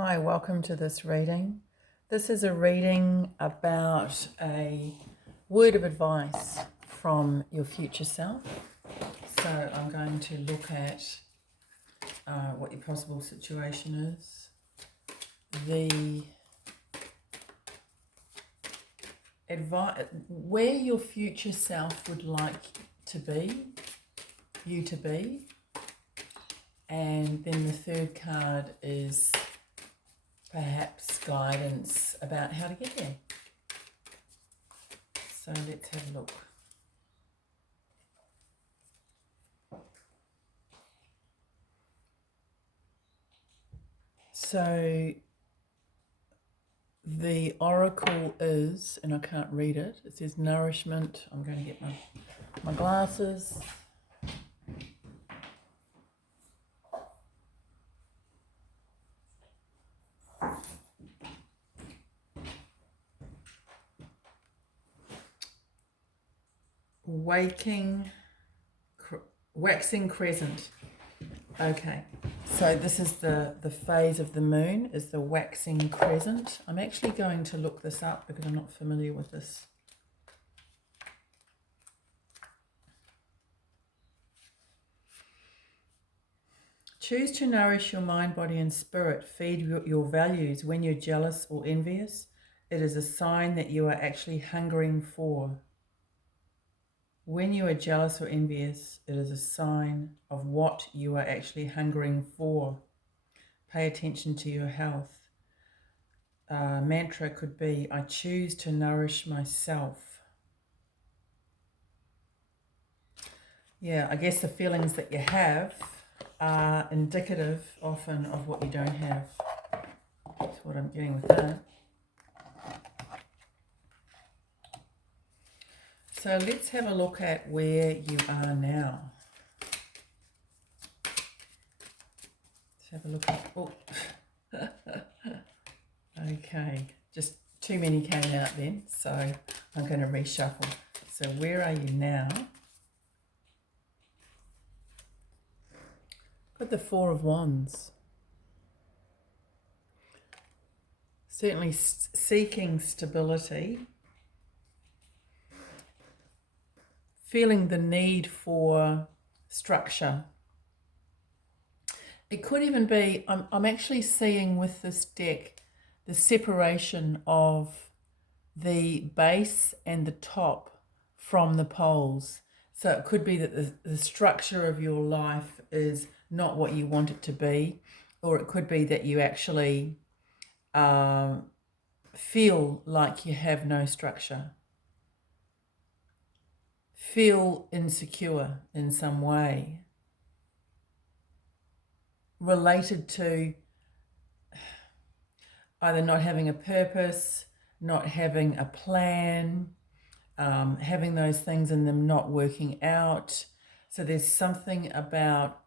Hi, welcome to this reading. This is a reading about a word of advice from your future self. So I'm going to look at what your possible situation is, the advice, where your future self would like you to be, and then the third card is perhaps guidance about how to get there. So let's have a look. So the oracle is, and I can't read it, it says nourishment. I'm going to get my glasses. Waxing crescent. Okay, so this is the phase of the moon, is the waxing crescent. I'm actually going to look this up because I'm not familiar with this. Choose to nourish your mind, body and spirit. Feed your values. When you're jealous or envious, it is a sign that you are actually hungering for. When you are jealous or envious, it is a sign of what you are actually hungering for. Pay attention to your health. Mantra could be, I choose to nourish myself. Yeah, I guess the feelings that you have are indicative often of what you don't have. That's what I'm getting with that. So let's have a look at where you are now. Let's have a look at, oh, okay, just too many came out then, so I'm going to reshuffle. So where are you now? Got the Four of Wands. Certainly seeking stability. Feeling the need for structure. It could even be, I'm actually seeing with this deck the separation of the base and the top from the poles. So it could be that the structure of your life is not what you want it to be, or it could be that you actually feel like you have no structure. Feel insecure in some way related to either not having a purpose, not having a plan, having those things and them not working out. So there's something about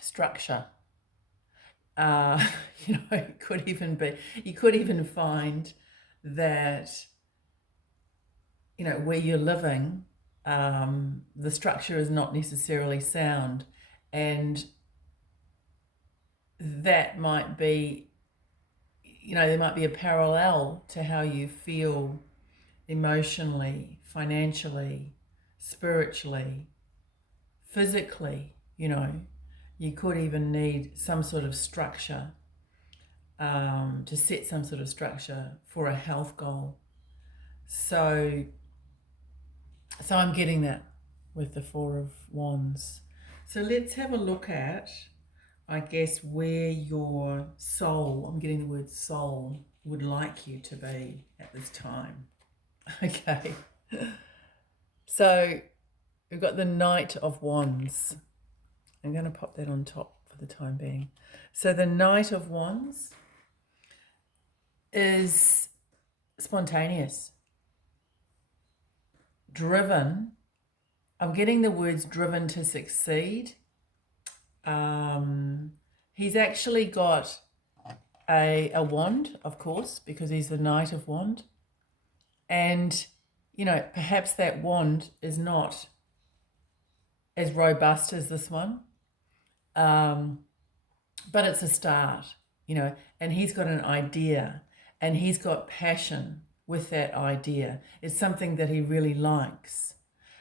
structure. It could even be, you could even find that, where you're living, the structure is not necessarily sound, and that might be, there might be a parallel to how you feel emotionally, financially, spiritually, physically. You could even need some sort of structure, to set some sort of structure for a health goal. So I'm getting that with the Four of Wands. So let's have a look at, I guess, where your soul, I'm getting the word soul, would like you to be at this time. Okay. So we've got the Knight of Wands. I'm going to pop that on top for the time being. So the Knight of Wands is spontaneous, driven. I'm getting the words driven to succeed. He's actually got a wand, of course, because he's the Knight of Wand. And, perhaps that wand is not as robust as this one, but it's a start. and he's got an idea and he's got passion with that idea. It's something that he really likes.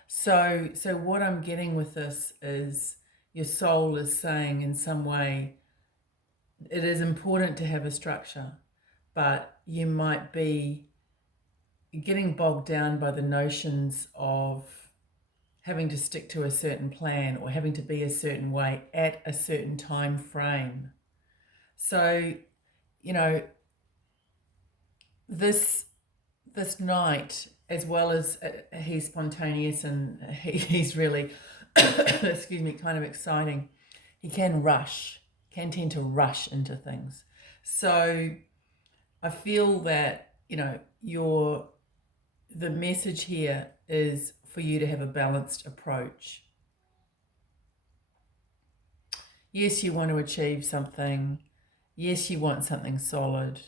So what I'm getting with this is your soul is saying in some way, it is important to have a structure, but you might be getting bogged down by the notions of having to stick to a certain plan or having to be a certain way at a certain time frame. So, this night, as well as he's spontaneous and he's really, excuse me, kind of exciting, he can tend to rush into things. So I feel that, the message here is for you to have a balanced approach. Yes, you want to achieve something. Yes, you want something solid.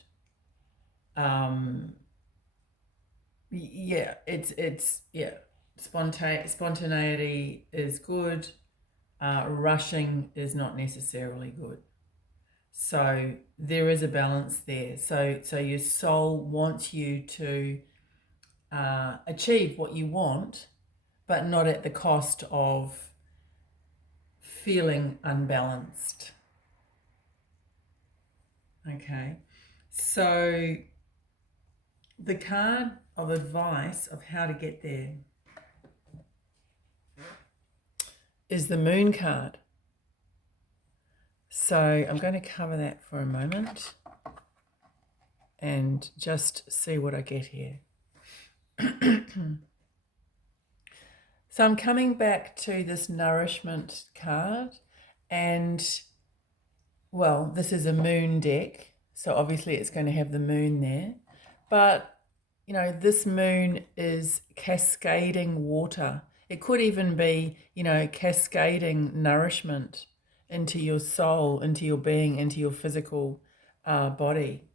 Spontaneity is good. Rushing is not necessarily good. So there is a balance there. So your soul wants you to achieve what you want, but not at the cost of feeling unbalanced. Okay, so the card of advice of how to get there is the Moon card. So I'm going to cover that for a moment and just see what I get here. So I'm coming back to this nourishment card, and well, this is a moon deck, so obviously it's going to have the moon there, but this moon is cascading water. It could even be, cascading nourishment into your soul, into your being, into your physical body.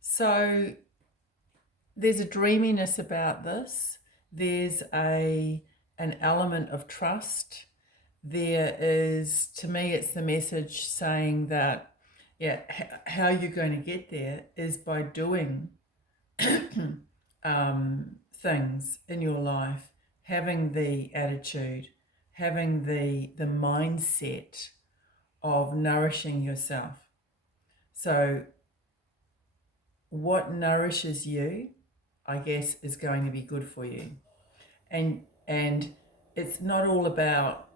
So there's a dreaminess about this. There's an element of trust. There is, to me, it's the message saying that, how you're going to get there is by doing things in your life, having the attitude, having the mindset of nourishing yourself. So what nourishes you, I guess, is going to be good for you. And it's not all about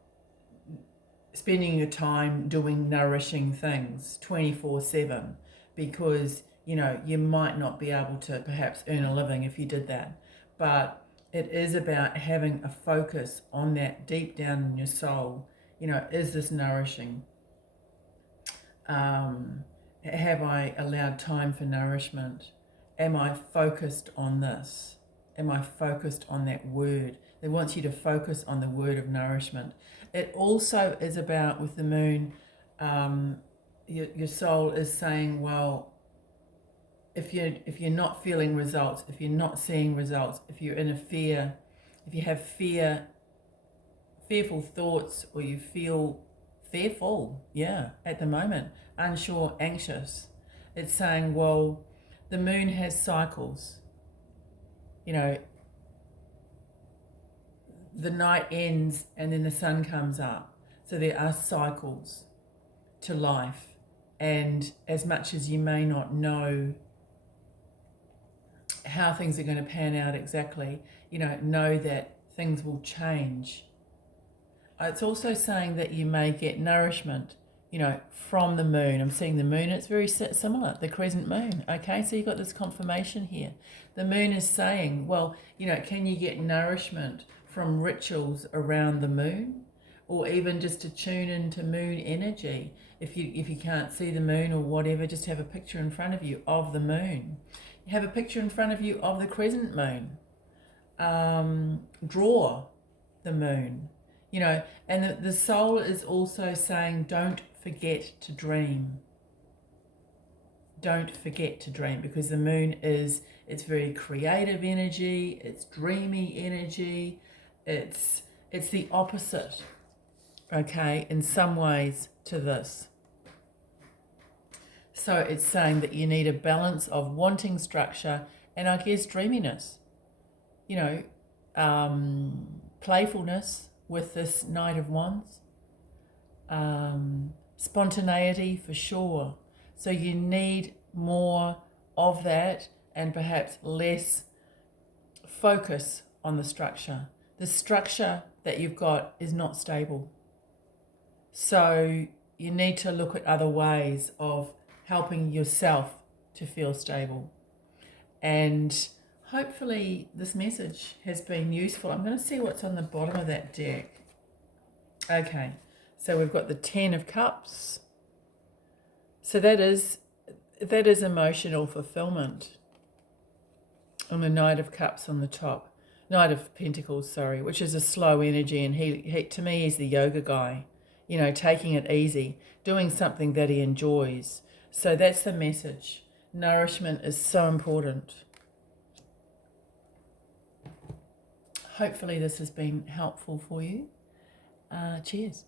spending your time doing nourishing things 24/7, because you might not be able to perhaps earn a living if you did that. But it is about having a focus on that deep down in your soul. Is this nourishing? Have I allowed time for nourishment? Am I focused on this? Am I focused on that word? They want you to focus on the word of nourishment. It also is about, with the moon, your soul is saying, well, if you're not feeling results, if you're not seeing results, if you're in a fear, if you have fearful thoughts, or you feel fearful, at the moment, unsure, anxious, it's saying, well, the moon has cycles. The night ends and then the sun comes up. So there are cycles to life. And as much as you may not know how things are going to pan out exactly, know that things will change. It's also saying that you may get nourishment, from the moon. I'm seeing the moon. It's very similar, the crescent moon. Okay, so you've got this confirmation here. The moon is saying, well, can you get nourishment from rituals around the moon, or even just to tune into moon energy? If you can't see the moon or whatever, just have a picture in front of you of the moon. Have a picture in front of you of the crescent moon. Draw the moon, and the soul is also saying, don't forget to dream. Don't forget to dream, because the moon it's very creative energy, it's dreamy energy, it's the opposite, okay, in some ways to this. So it's saying that you need a balance of wanting structure and I guess dreaminess, you know, playfulness with this Knight of Wands, spontaneity for sure. So you need more of that and perhaps less focus on the structure. The structure that you've got is not stable. So you need to look at other ways of helping yourself to feel stable. And hopefully this message has been useful. I'm going to see what's on the bottom of that deck. Okay, so we've got the 10 of Cups. So that is emotional fulfillment. And the Knight of Cups on the top. Knight of Pentacles, sorry, which is a slow energy. And he to me, he's the yoga guy. You know, taking it easy, doing something that he enjoys. So that's the message. Nourishment is so important. Hopefully this has been helpful for you. Cheers.